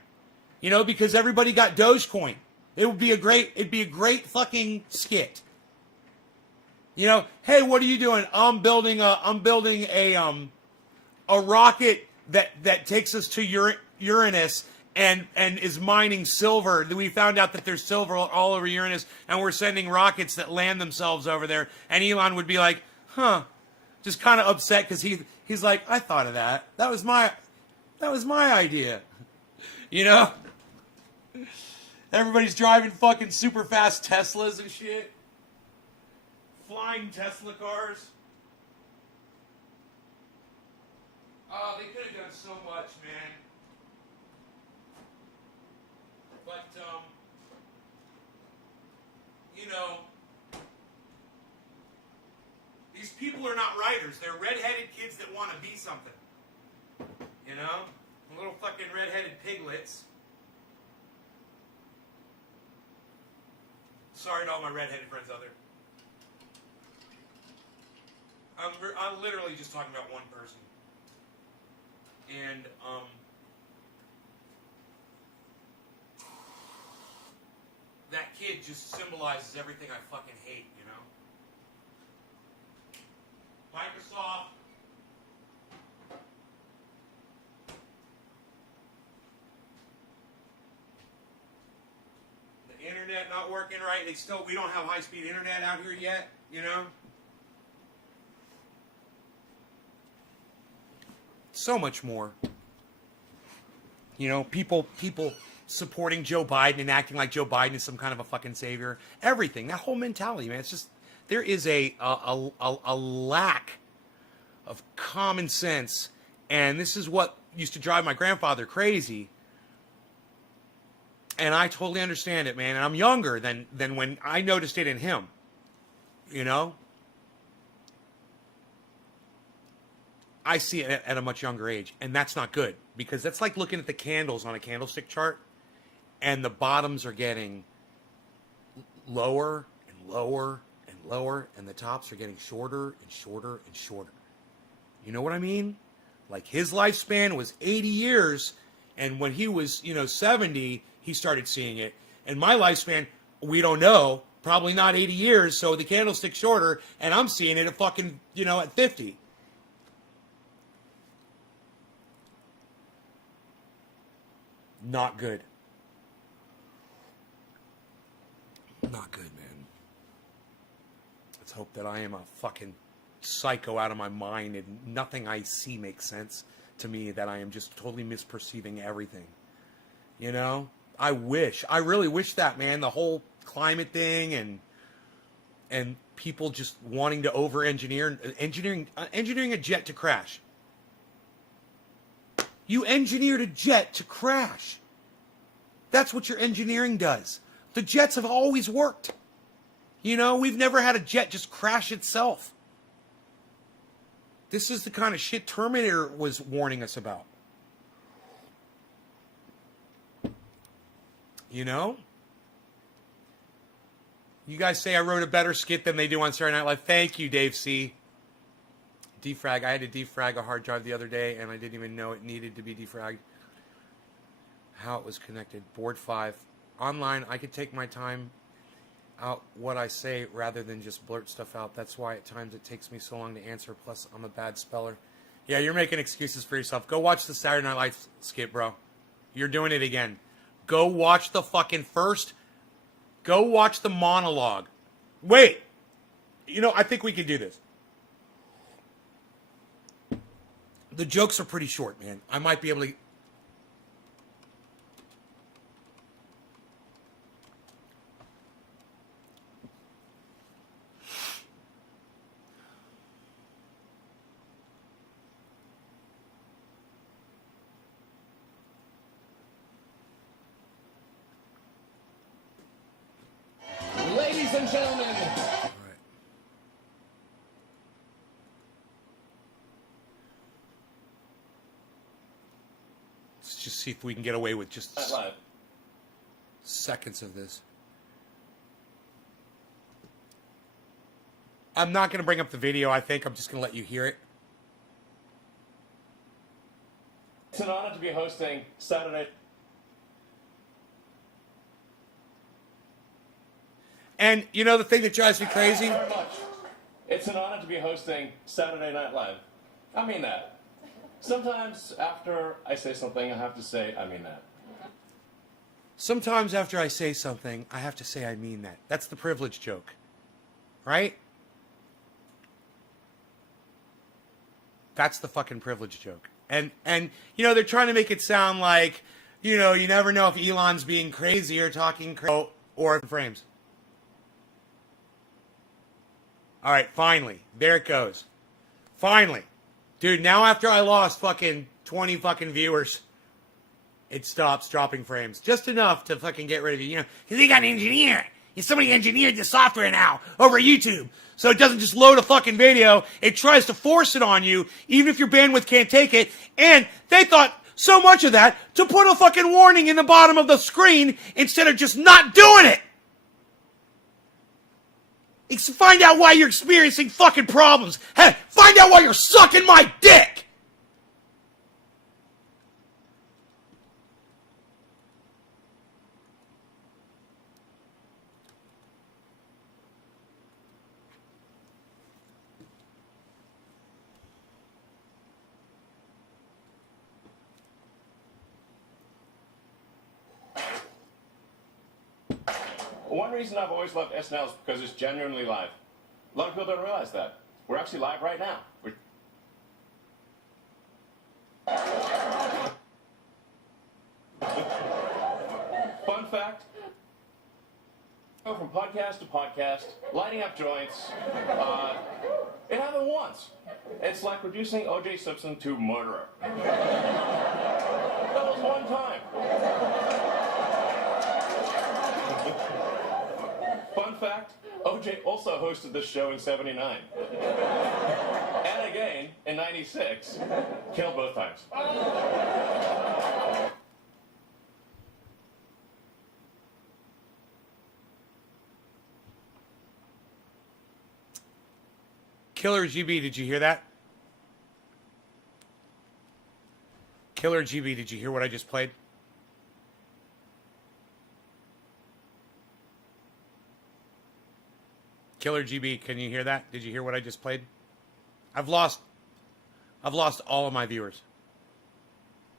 You know, because everybody got Dogecoin. It'd be a great fucking skit. You know, hey, what are you doing? I'm building a rocket that takes us to Uranus and is mining silver. We found out that there's silver all over Uranus, and we're sending rockets that land themselves over there. And Elon would be like, huh, just kind of upset because he's like, I thought of that. That was my idea. You know? Everybody's driving fucking super fast Teslas and shit. Flying Tesla cars. Oh, they could have done so much, man. But, you know, these people are not writers. They're redheaded kids that want to be something. You know? Little fucking redheaded piglets. Sorry to all my redheaded friends out there. I'm literally just talking about one person. And, that kid just symbolizes everything I fucking hate, you know? Microsoft. The internet not working right. We don't have high-speed internet out here yet, you know? So much more. You know, people supporting Joe Biden and acting like Joe Biden is some kind of a fucking savior. Everything. That whole mentality, man. It's just, there is a lack of common sense. And this is what used to drive my grandfather crazy. And I totally understand it, man. And I'm younger than when I noticed it in him. You know? I see it at a much younger age, and that's not good, because that's like looking at the candles on a candlestick chart, and the bottoms are getting lower and lower and lower, and the tops are getting shorter and shorter and shorter. You know what I mean? Like, his lifespan was 80 years, and when he was, 70, he started seeing it. And my lifespan, we don't know, probably not 80 years, so the candlestick's shorter, and I'm seeing it at fucking, at 50. Not good. Not good, man. Let's hope that I am a fucking psycho out of my mind and nothing I see makes sense to me, that I am just totally misperceiving everything. You know? I really wish that, man. The whole climate thing and people just wanting to over-engineering a jet to crash. You engineered a jet to crash. That's what your engineering does. The jets have always worked. We've never had a jet just crash itself. This is the kind of shit Terminator was warning us about. You guys say I wrote a better skit than they do on Saturday Night Live. Thank you, Dave C. Defrag. I had to defrag a hard drive the other day, and I didn't even know it needed to be defragged. How it was connected. Board 5. Online, I could take my time out what I say rather than just blurt stuff out. That's why at times it takes me so long to answer. Plus, I'm a bad speller. Yeah, you're making excuses for yourself. Go watch the Saturday Night Live skit, bro. You're doing it again. Go watch the fucking first. Go watch the monologue. Wait. I think we can do this. The jokes are pretty short, man. I might be able to... Ladies and gentlemen. All right. Let's just see if we can get away with just Live. seconds of this. I'm not going to bring up the video, I think. I'm just going to let you hear it. It's an honor to be hosting Saturday. And you know the thing that drives me crazy? Very much. It's an honor to be hosting Saturday Night Live. I mean that. Sometimes after I say something, I have to say, I mean that. Sometimes after I say something, I have to say I mean that. That's the privilege joke. Right? That's the fucking privilege joke. And you know, they're trying to make it sound like, you know, you never know if Elon's being crazy or talking crazy or frames. All right, finally. There it goes. Finally. Dude, now after I lost fucking 20 fucking viewers, it stops dropping frames. Just enough to fucking get rid of you, you know. Because he got an engineer. Somebody engineered the software now over YouTube. So it doesn't just load a fucking video. It tries to force it on you, even if your bandwidth can't take it. And they thought so much of that to put a fucking warning in the bottom of the screen instead of just not doing it. It's to find out why you're experiencing fucking problems. Hey, find out why you're sucking my dick. One reason I've always loved SNL is because it's genuinely live. A lot of people don't realize that. We're actually live right now. Fun fact. Go from podcast to podcast, lighting up joints. It happened once. It's like reducing O.J. Simpson to murderer. That was one time. Fun fact, O.J. also hosted this show in '79. And again, in '96. Killed both times. Killer GB, did you hear that? Killer GB, did you hear what I just played? Killer GB, can you hear that? Did you hear what I just played? I've lost all of my viewers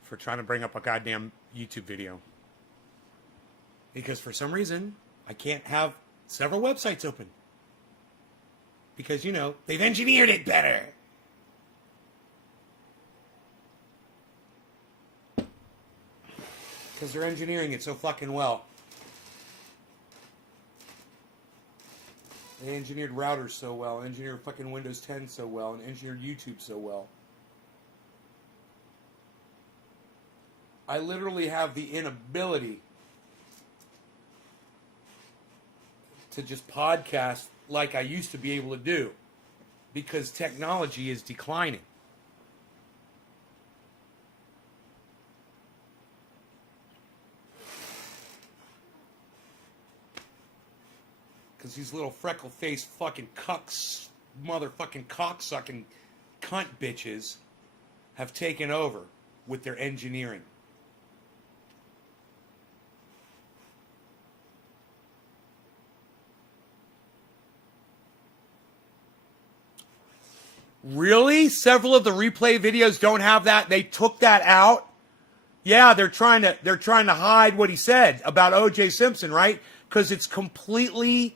for trying to bring up a goddamn YouTube video. Because for some reason, I can't have several websites open. Because, you know, they've engineered it better. Because they're engineering it so fucking well. They engineered routers so well, engineered fucking Windows 10 so well, and engineered YouTube so well. I literally have the inability to just podcast like I used to be able to do because technology is declining. Because these little freckle-faced fucking cucks, motherfucking cocksucking cunt bitches have taken over with their engineering. Really? Several of the replay videos don't have that? They took that out? Yeah, they're trying to hide what he said about O.J. Simpson, right? Because it's completely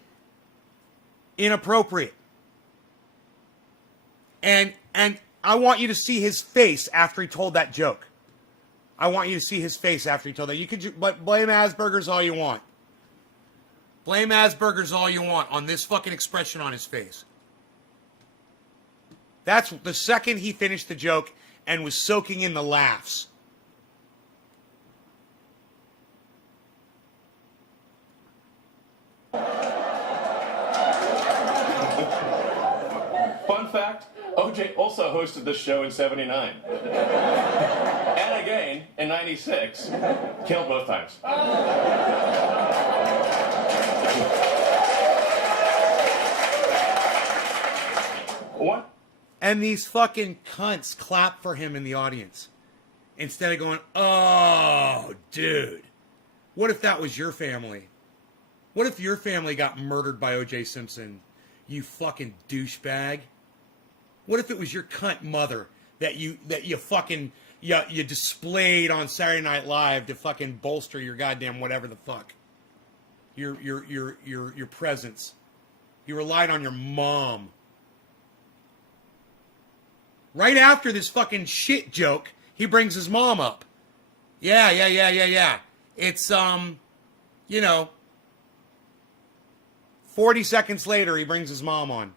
inappropriate. And I want you to see his face after he told that joke. I want you to see his face after he told that. You could blame Asperger's all you want. Blame Asperger's all you want on this fucking expression on his face. That's the second he finished the joke and was soaking in the laughs. OJ also hosted this show in 79. And again in 96. Killed both times. What? And these fucking cunts clap for him in the audience. Instead of going, oh, dude. What if that was your family? What if your family got murdered by O.J. Simpson? You fucking douchebag. What if it was your cunt mother that you fucking you displayed on Saturday Night Live to fucking bolster your goddamn whatever the fuck? Your presence. You relied on your mom. Right after this fucking shit joke, he brings his mom up. Yeah. It's, 40 seconds later, he brings his mom on.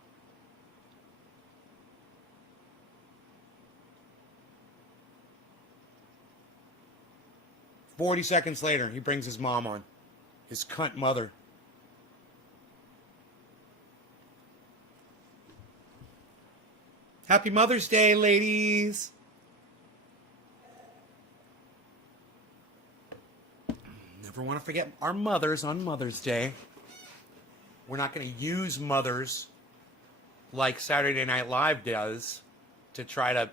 "40 seconds later, he brings his mom on. His cunt mother. Happy Mother's Day, ladies. Never want to forget our mothers on Mother's Day. We're not going to use mothers like Saturday Night Live does to try to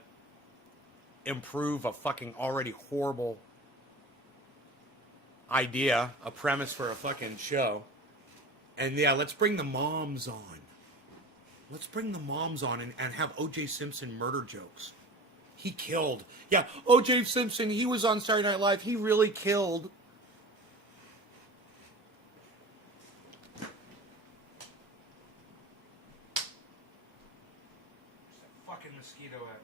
improve a fucking already horrible idea, a premise for a fucking show. And yeah, let's bring the moms on. Let's bring the moms on and have O.J. Simpson murder jokes. He killed. Yeah, O.J. Simpson, he was on Saturday Night Live. He really killed. Fucking mosquito at.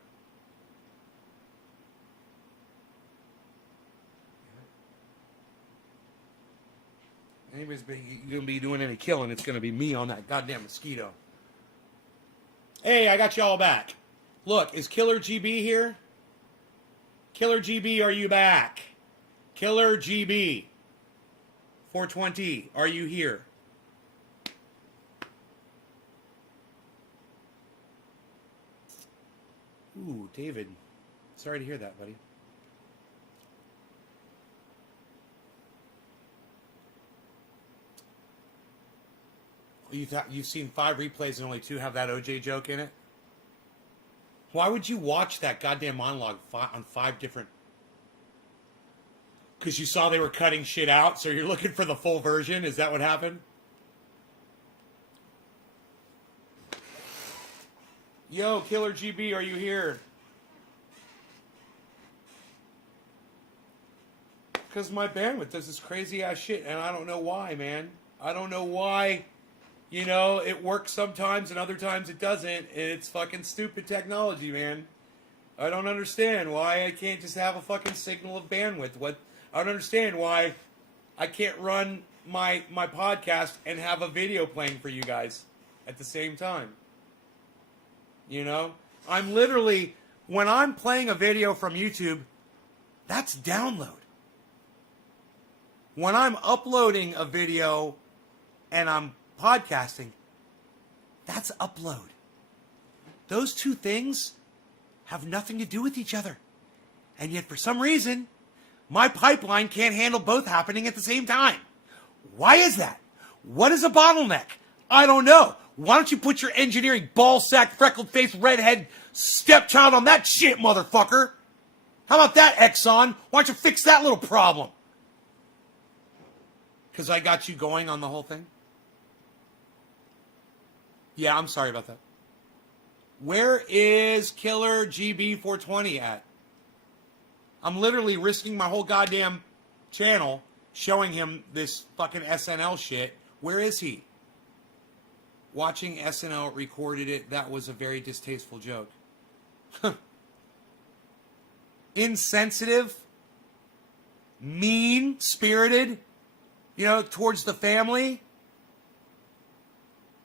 Anybody's gonna be doing any killing, it's gonna be me on that goddamn mosquito. Hey, I got y'all back. Look, is Killer GB here? Killer GB, are you back? Killer GB 420, are you here? Ooh, David. Sorry to hear that, buddy. You've seen 5 replays and only 2 have that OJ joke in it? Why would you watch that goddamn monologue on 5 different... Because you saw they were cutting shit out, so you're looking for the full version? Is that what happened? Yo, Killer GB, are you here? Because my bandwidth does this crazy ass shit, and I don't know why, man. I don't know why. You know, it works sometimes and other times it doesn't. And it's fucking stupid technology, man. I don't understand why I can't just have a fucking signal of bandwidth. I don't understand why I can't run my podcast and have a video playing for you guys at the same time. You know? I'm literally, when I'm playing a video from YouTube, that's download. When I'm uploading a video and I'm podcasting, that's upload. Those 2 things have nothing to do with each other. And yet for some reason, my pipeline can't handle both happening at the same time. Why is that? What is a bottleneck? I don't know. Why don't you put your engineering ball-sack, freckled-faced, redhead stepchild on that shit, motherfucker? How about that, Exxon? Why don't you fix that little problem? Because I got you going on the whole thing? Yeah, I'm sorry about that. Where is Killer GB420 at? I'm literally risking my whole goddamn channel showing him this fucking SNL shit. Where is he? Watching SNL recorded it. That was a very distasteful joke. Insensitive. Mean-spirited. You know, towards the family.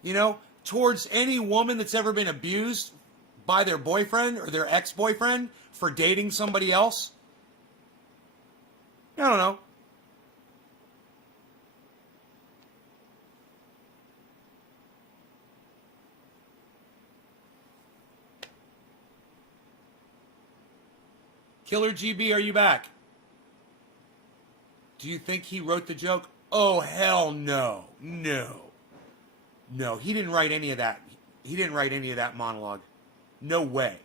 You know, towards any woman that's ever been abused by their boyfriend or their ex-boyfriend for dating somebody else. I don't know. Killer GB, are you back? Do you think he wrote the joke? Oh, hell no. No. No, he didn't write any of that. He didn't write any of that monologue. No way.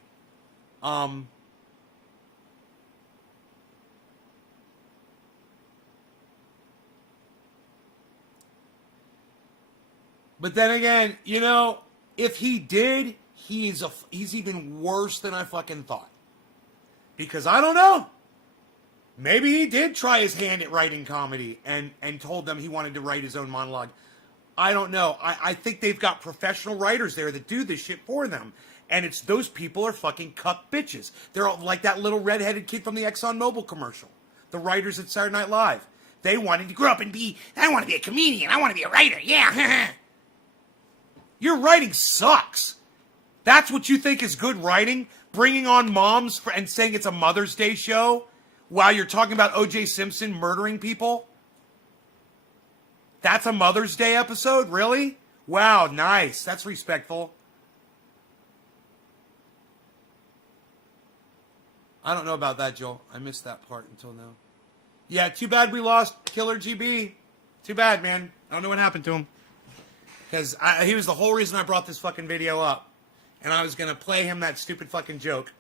But then again, you know, if he did, he's even worse than I fucking thought. Because I don't know. Maybe he did try his hand at writing comedy and told them he wanted to write his own monologue. I don't know. I think they've got professional writers there that do this shit for them. And it's those people are fucking cuck bitches. They're all like that little redheaded kid from the ExxonMobil commercial. The writers at Saturday Night Live. They wanted to grow up and I want to be a comedian. I want to be a writer. Yeah. Your writing sucks. That's what you think is good writing? Bringing on moms and saying it's a Mother's Day show while you're talking about O.J. Simpson murdering people? That's a Mother's Day episode? Really? Wow, nice. That's respectful. I don't know about that, Joel. I missed that part until now. Yeah, too bad we lost Killer GB. Too bad, man. I don't know what happened to him. Because he was the whole reason I brought this fucking video up. And I was going to play him that stupid fucking joke.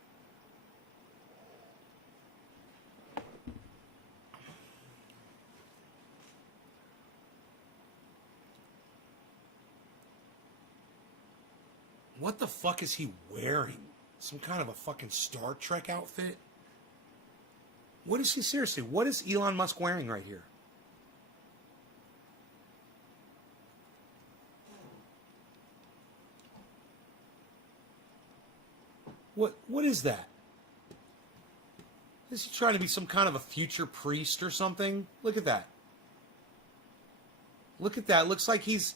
What the fuck is he wearing? Some kind of a fucking Star Trek outfit? What is he, seriously, what is Elon Musk wearing right here? What is that? Is he trying to be some kind of a future priest or something? Look at that. Look at that. Looks like he's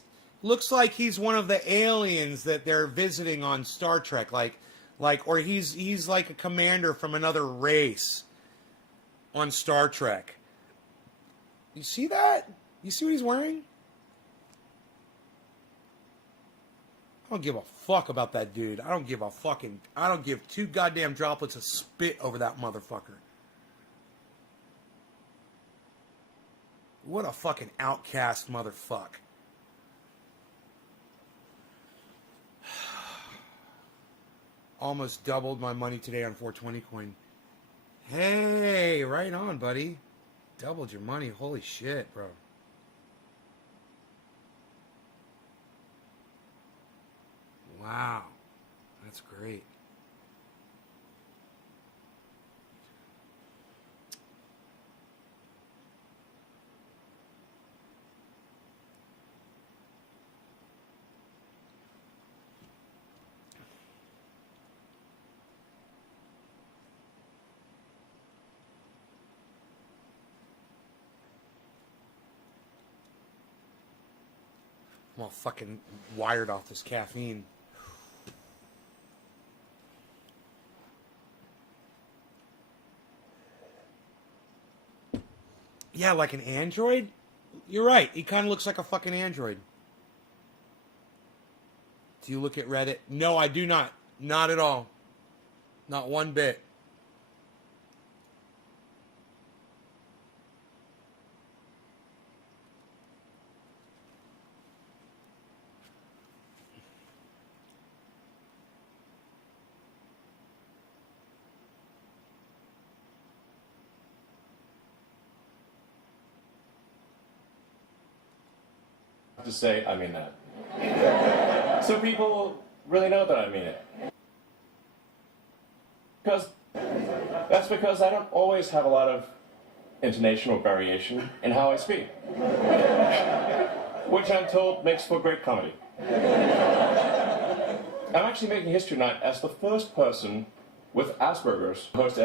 one of the aliens that they're visiting on Star Trek, or he's like a commander from another race on Star Trek. You see that? You see what he's wearing? I don't give a fuck about that dude. I don't give two goddamn droplets of spit over that motherfucker. What a fucking outcast motherfucker. Almost doubled my money today on 420 coin. Hey, right on, buddy. Doubled your money. Holy shit, bro. Wow. That's great. I'm all fucking wired off this caffeine. Yeah, like an android? You're right. He kind of looks like a fucking android. Do you look at Reddit? No, I do not. Not at all. Not one bit. To say I mean that. So people really know that I mean it. That's because I don't always have a lot of intonational variation in how I speak. Which I'm told makes for great comedy. I'm actually making history tonight as the first person with Asperger's to host